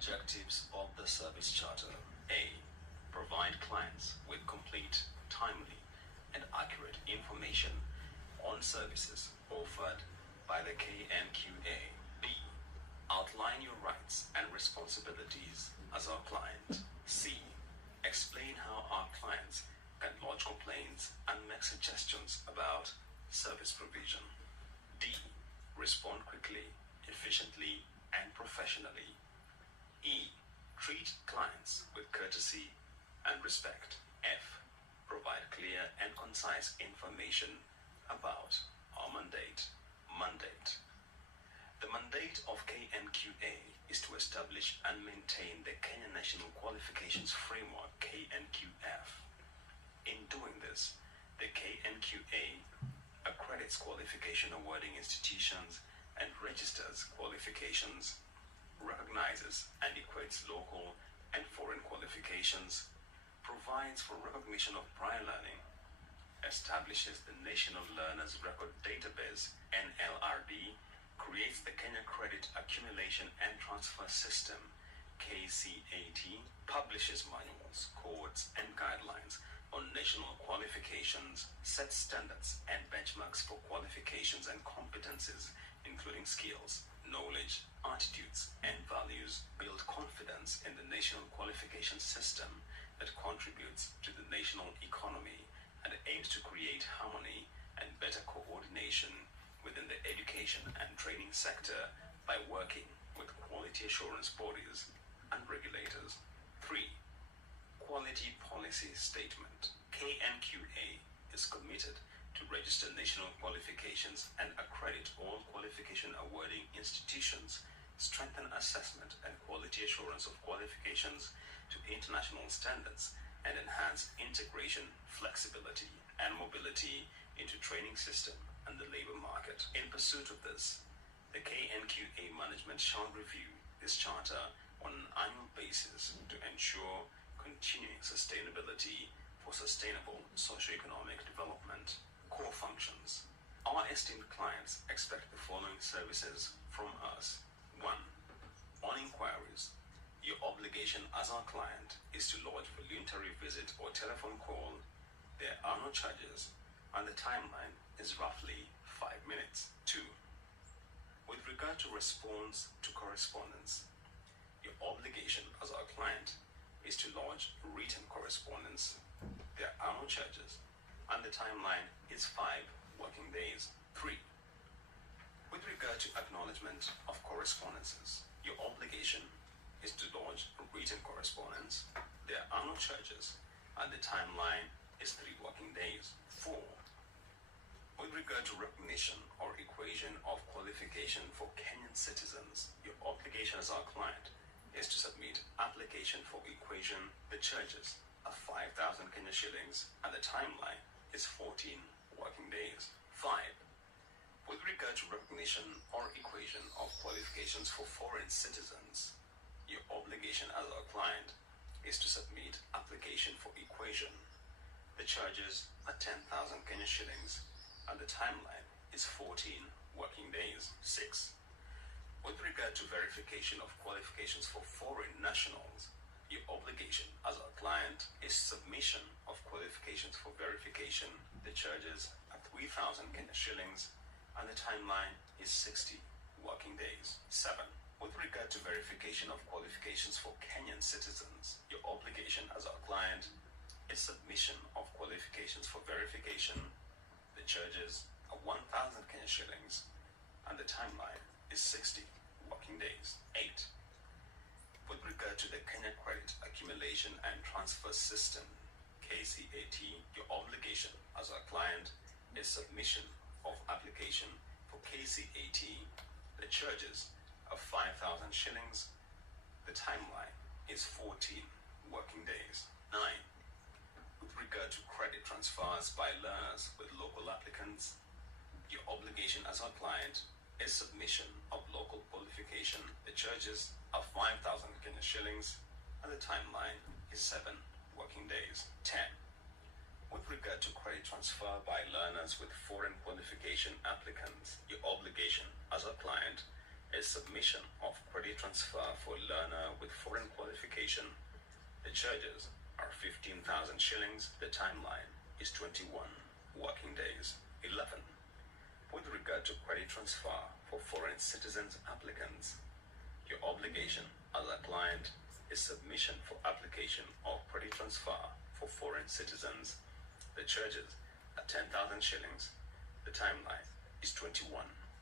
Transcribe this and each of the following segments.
Objectives of the Service Charter. A. Provide clients with complete, timely, and accurate information on services offered by the KNQA. B. Outline your rights and responsibilities as our client. C. Explain how our clients can lodge complaints and make suggestions about service provision. D. Respond quickly, efficiently, and professionally. E. Treat clients with courtesy and respect. F. Provide clear and concise information about our mandate. The mandate of KNQA is to establish and maintain the Kenya National Qualifications Framework, KNQF. In doing this, the KNQA accredits qualification awarding institutions and registers qualifications, recognizes and equates local and foreign qualifications, provides for recognition of prior learning, establishes the National Learners Record Database (NLRD), creates the Kenya Credit Accumulation and Transfer System (KCAT), publishes manuals, codes, and guidelines on national qualifications, sets standards and benchmarks for qualifications and competencies, including skills, knowledge, attitudes, and values, build confidence in the national qualification system that contributes to the national economy and aims to create harmony and better coordination within the education and training sector by working with quality assurance bodies and regulators. 3. Quality Policy Statement. KNQA is committed to register national qualifications and accredit all qualification awarding institutions, strengthen assessment and quality assurance of qualifications to international standards, and enhance integration, flexibility, and mobility into training system and the labor market. In pursuit of this, the KNQA management shall review this charter on an annual basis to ensure continuing sustainability for sustainable socioeconomic development. Core functions. Our esteemed clients expect the following services from us. 1. On inquiries, your obligation as our client is to lodge voluntary visit or telephone call. There are no charges, and the timeline is roughly 5 minutes. 2. With regard to response to correspondence, your obligation as our client is to lodge written correspondence. There are no charges, and the timeline is 5 working days. 3. With regard to acknowledgement of correspondences, your obligation is to lodge written correspondence. There are no charges, and the timeline is 3 working days. 4. With regard to recognition or equation of qualification for Kenyan citizens, your obligation as our client is to submit application for equation. The charges are 5,000 Kenya shillings, and the timeline is 14 working days. 5. With regard to recognition or equation of qualifications for foreign citizens, your obligation as our client is to submit application for equation. The charges are 10,000 Kenya shillings, and the timeline is 14 working days. 6. With regard to verification of qualifications for foreign nationals, your obligation as our client is submission of qualifications for verification. The charges are 3,000 Kenya shillings, and the timeline is 60 working days. 7. With regard to verification of qualifications for Kenyan citizens, your obligation as our client is submission of qualifications for verification. The charges are 1,000 Kenya shillings, and the timeline is 60 working days. 8. With regard to the Kenya Credit Accumulation and Transfer System, KCAT, your obligation as our client is submission of application for KCAT. The charges are 5,000 shillings. The timeline is 14 working days. 9. With regard to credit transfers by learners with local applicants, your obligation as our client is submission of local qualification. The charges are 5,000 Kenya shillings, and the timeline is 7 working days. 10. With regard to credit transfer by learners with foreign qualification applicants, your obligation as a client is submission of credit transfer for learner with foreign qualification. The charges are 15,000 shillings. The timeline is 21 working days. 11. With regard to credit transfer for foreign citizens applicants, your obligation as a client is submission for application of credit transfer for foreign citizens. The charges are 10,000 shillings. The timeline is 21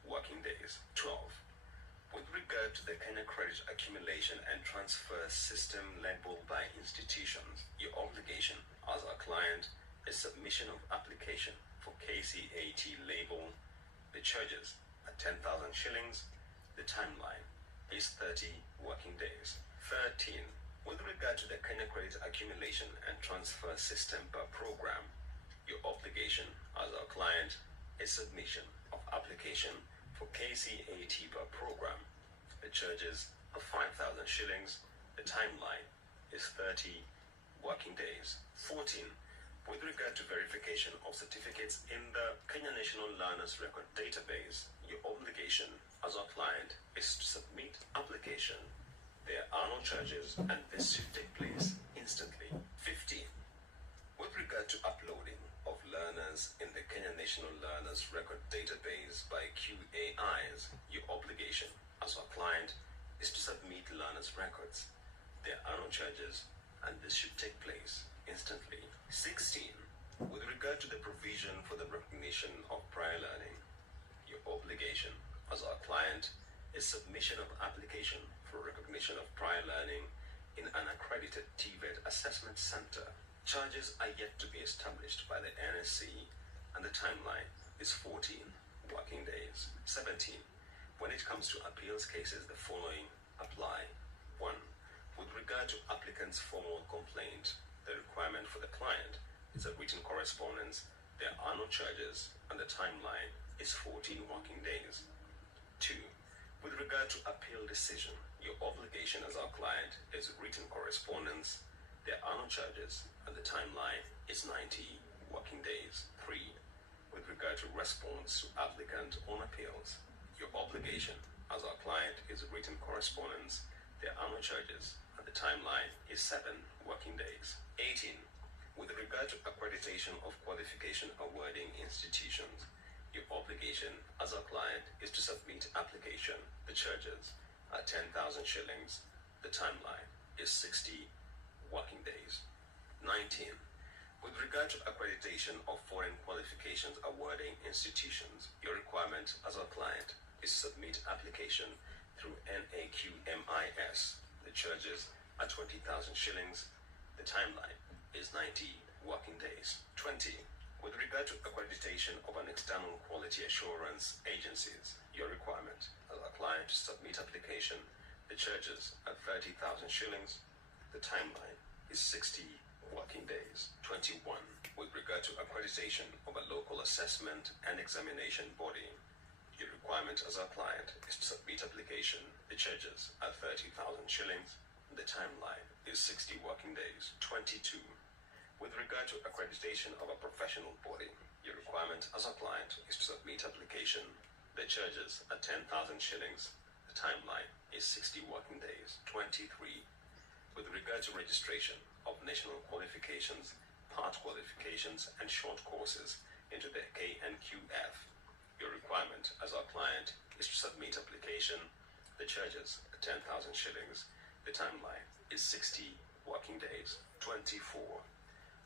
working days. 12. With regard to the Kenya Credit Accumulation and Transfer System labeled by institutions, your obligation as a client is submission of application for KCAT label. The charges are 10,000 shillings. The timeline is 30 working days. 13. With regard to the Kenya Credit Accumulation and Transfer System per program, your obligation as a client is submission of application for KCAT per program. The charges are 5,000 shillings. The timeline is 30 working days. 14. With regard to verification of certificates in the Kenya National Learners Record Database, your obligation as a client is to submit application. There are no charges and this should take place instantly. 15. With regard to uploading of learners in the Kenya National Learners Record Database by QAIs, your obligation as a client is to submit learners' records. There are no charges and this should take place instantly. 16. With regard to the provision for the recognition of prior learning, your obligation as a client is submission of application for recognition of prior learning in an accredited TVET assessment center. Charges are yet to be established by the NSC and the timeline is 14 working days. 17. When it comes to appeals cases, the following apply. 1. With regard to applicant's formal complaint, the requirement for the client is a written correspondence. There are no charges and the timeline is 14 working days. 2. With regard to appeal decision, your obligation as our client is written correspondence. There are no charges and the timeline is 90 working days. 3. With regard to response to applicant on appeals, your obligation as our client is written correspondence. There are no charges and the timeline is 7 working days. 18. With regard to accreditation of qualification awarding institutions, your obligation as a client is to submit application. The charges are 10,000 shillings. The timeline is 60 working days. 19. With regard to accreditation of foreign qualifications awarding institutions, your requirement as a client is to submit application through NAQMIS. The charges are 20,000 shillings. The timeline is 90 working days. 20. With regard to accreditation of an external quality assurance agencies, your requirement as a client to submit application. The charges are 30,000 shillings. The timeline is 60 working days. 21. With regard to accreditation of a local assessment and examination body, your requirement as a client is to submit application. The charges are 30,000 shillings. The timeline is 60 working days. 22. With regard to accreditation of a professional body, your requirement as a client is to submit application. The charges are 10,000 shillings. The timeline is 60 working days. 23. With regard to registration of national qualifications, part qualifications, and short courses into the KNQF, your requirement as our client is to submit application. The charges are 10,000 shillings. The timeline is 60 working days. 24.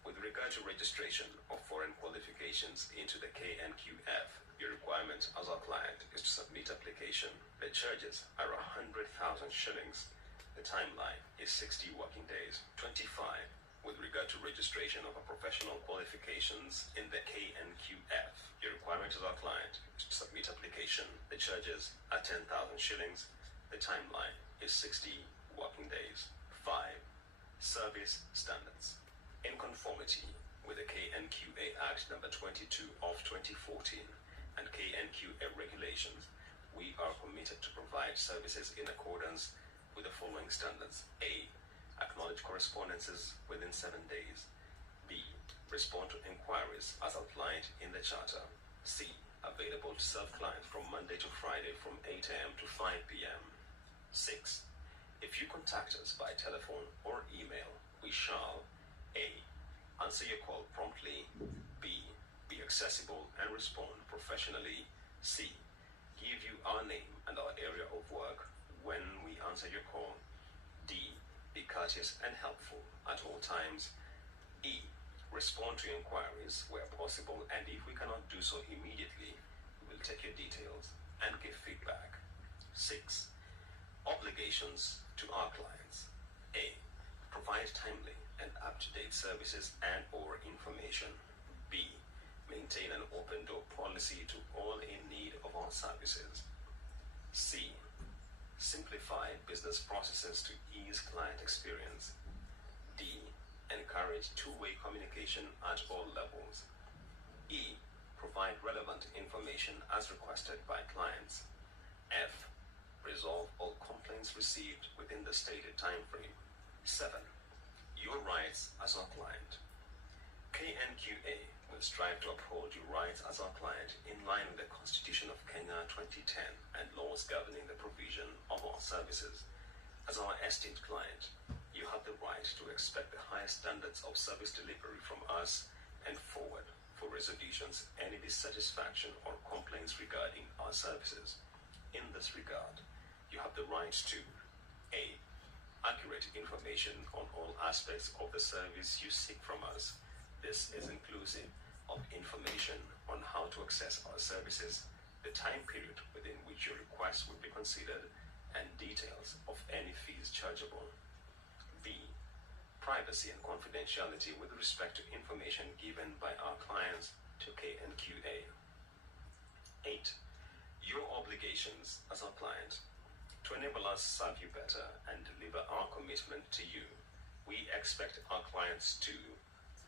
With regard to registration of foreign qualifications into the KNQF, your requirement as our client is to submit application. The charges are 100,000 shillings. The timeline is 60 working days. 25. With regard to registration of a professional qualifications in the KNQF, your requirement as our client is to submit application. The charges are 10,000 shillings. The timeline is 60 working days. 5. Service standards. In conformity with the KNQA Act number 22 of 2014 and KNQA regulations, we are committed to provide services in accordance with the following standards. A. Acknowledge correspondences within 7 days. B. Respond to inquiries as outlined in the Charter. C. available to serve clients from Monday to Friday from 8 a.m. to 5 p.m. 6. If you contact us by telephone or email, we shall A. Answer your call promptly. B. Be accessible and respond professionally. C. Give you our name and our area of work when we answer your call. D. Be courteous and helpful at all times. E. Respond to inquiries where possible, and if we cannot do so immediately, we will take your details and give feedback. 6. Obligations to our clients. A. Provide timely and up-to-date services and or information. B. Maintain an open door policy to all in need of our services. C. Simplify business processes to ease client experience. D. Encourage two-way communication at all levels. E. Provide relevant information as requested by clients. F. Resolve all complaints received within the stated time frame. 7. Your rights as our client. KNQA will strive to uphold your rights as our client in line with the Constitution of Kenya 2010 and laws governing the provision of our services. As our esteemed client, you have the right to expect the highest standards of service delivery from us and forward for resolutions any dissatisfaction or complaints regarding our services. In this regard, you have the right to A. Accurate information on all aspects of the service you seek from us. This is inclusive of information on how to access our services, the time period within which your request will be considered, and details of any fees chargeable. B. Privacy and confidentiality with respect to information given by our clients to KNQA. 8. Your obligations as our client. To enable us to serve you better and deliver our commitment to you, we expect our clients to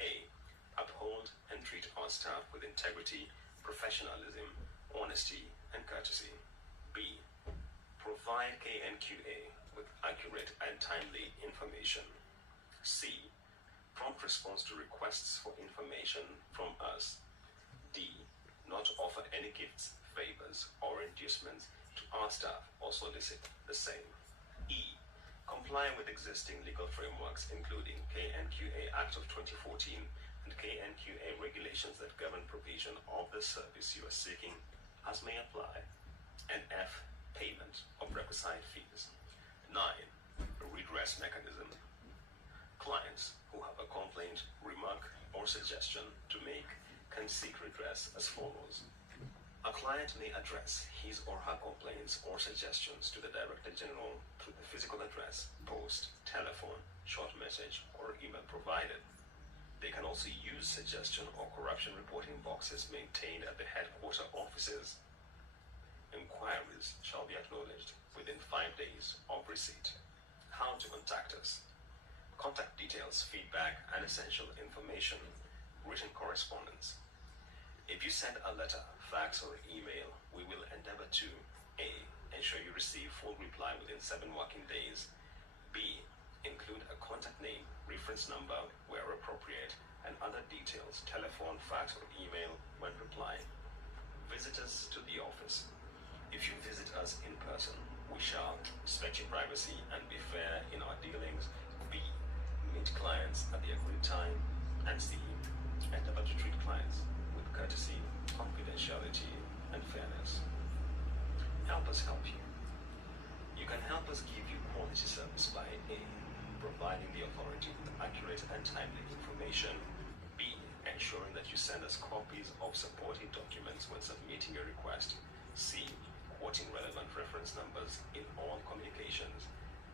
A. Uphold and treat our staff with integrity, professionalism, honesty, and courtesy. B. Provide KNQA with accurate and timely information. C. Prompt response to requests for information from us. D. Not offer any gifts, favors, or inducements to our staff or solicit the same. E. Comply with existing legal frameworks including KNQA Act of 2014 and KNQA regulations that govern provision of the service you are seeking as may apply. And F. Payment of requisite fees. 9. Redress mechanism. Clients who have a complaint, remark, or suggestion to make can seek redress as follows. A client may address his or her complaints or suggestions to the Director General through the physical address, post, telephone, short message, or email provided. They can also use suggestion or corruption reporting boxes maintained at the headquarter offices. Inquiries shall be acknowledged within 5 days of receipt. How to contact us. Contact details, feedback, and essential information. Written correspondence. If you send a letter, fax, or email, we will endeavor to A. Ensure you receive full reply within 7 working days. B. Include a contact name, reference number where appropriate, and other details, telephone, fax, or email when replying. Visit us to the office. If you visit us in person, we shall respect your privacy and be fair in our dealings. B. Meet clients at the agreed time. And C. Endeavor to treat clients with courtesy, confidentiality, and fairness. Help us help you. You can help us give you quality service by A. Providing the authority with accurate and timely information. B. Ensuring that you send us copies of supporting documents when submitting your request. C. Quoting relevant reference numbers in all communications.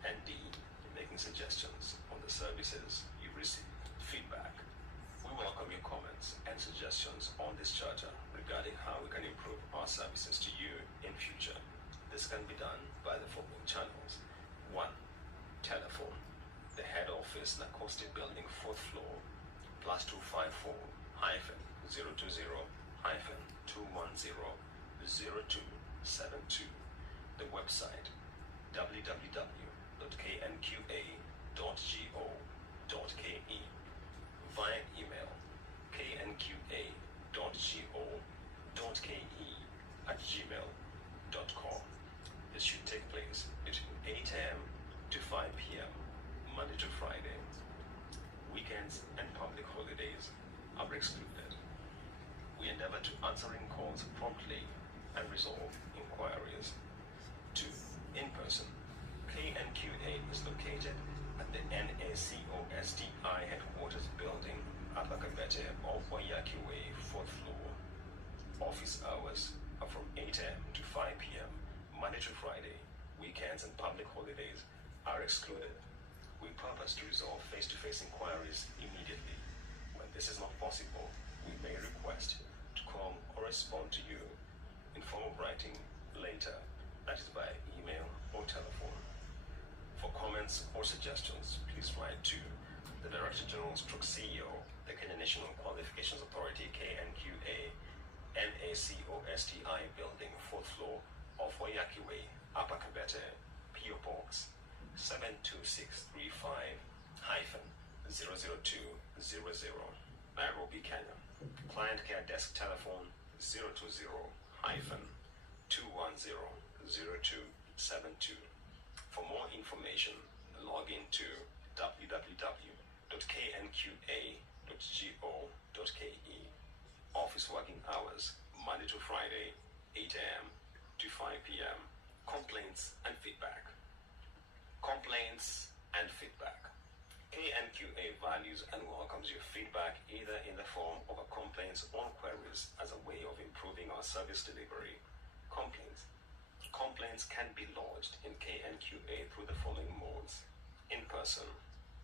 And D. Making suggestions on the services you receive. Feedback. We welcome your comments and suggestions on this charter regarding how we can improve our services to you in future. This can be done by the following channels. 1. Telephone. The head office, Nacoste Building, 4th floor, +254 -020 -210 0272. The website www.knqa.go.ke. Via email knqa.go.ke to Friday. Weekends and public holidays are excluded. We endeavor to answering calls promptly and resolve inquiries. 2. In person. KNQA is located at the NACOSTI headquarters building, Abakabete, Authority-KNQA Way, 4th floor. Office hours are from 8 a.m. to 5 p.m. Monday to Friday. Weekends and public holidays are excluded. We purpose to resolve face-to-face inquiries immediately. When this is not possible, we may request to call or respond to you in form of writing later, that is by email or telephone. For comments or suggestions, please write to the Director General / CEO, the Kenya National Qualifications Authority, KNQA, NACOSTI Building, 4th floor, Authority-KNQA Way, Upper Kabete, PO Box 72635-00200, Nairobi, Kenya. Client care desk telephone 020-210-0272. For more information, log into www.knqa.go.ke. Office working hours, Monday to Friday, 8 a.m. to 5 p.m. Complaints and feedback. Complaints and feedback. KNQA values and welcomes your feedback either in the form of a complaints or queries as a way of improving our service delivery. Complaints. Complaints can be lodged in KNQA through the following modes. In person,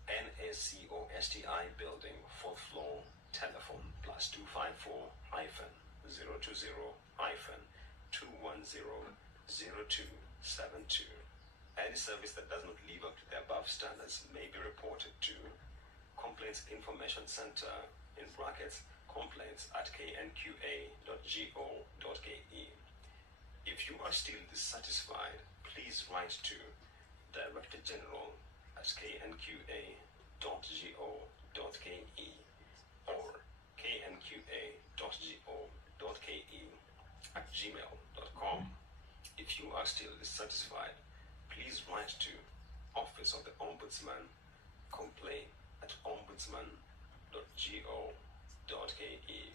NACOSTI Building, 4th floor, telephone +254-020-210-0272. Any service that does not live up to the above standards may be reported to Complaints Information Center, in brackets, complaints@knqa.go.ke. If you are still dissatisfied, please write to Director General at knqa.go.ke or knqa.go.ke@gmail.com. If you are still dissatisfied, please write to Office of the Ombudsman, complaint@ombudsman.go.ke.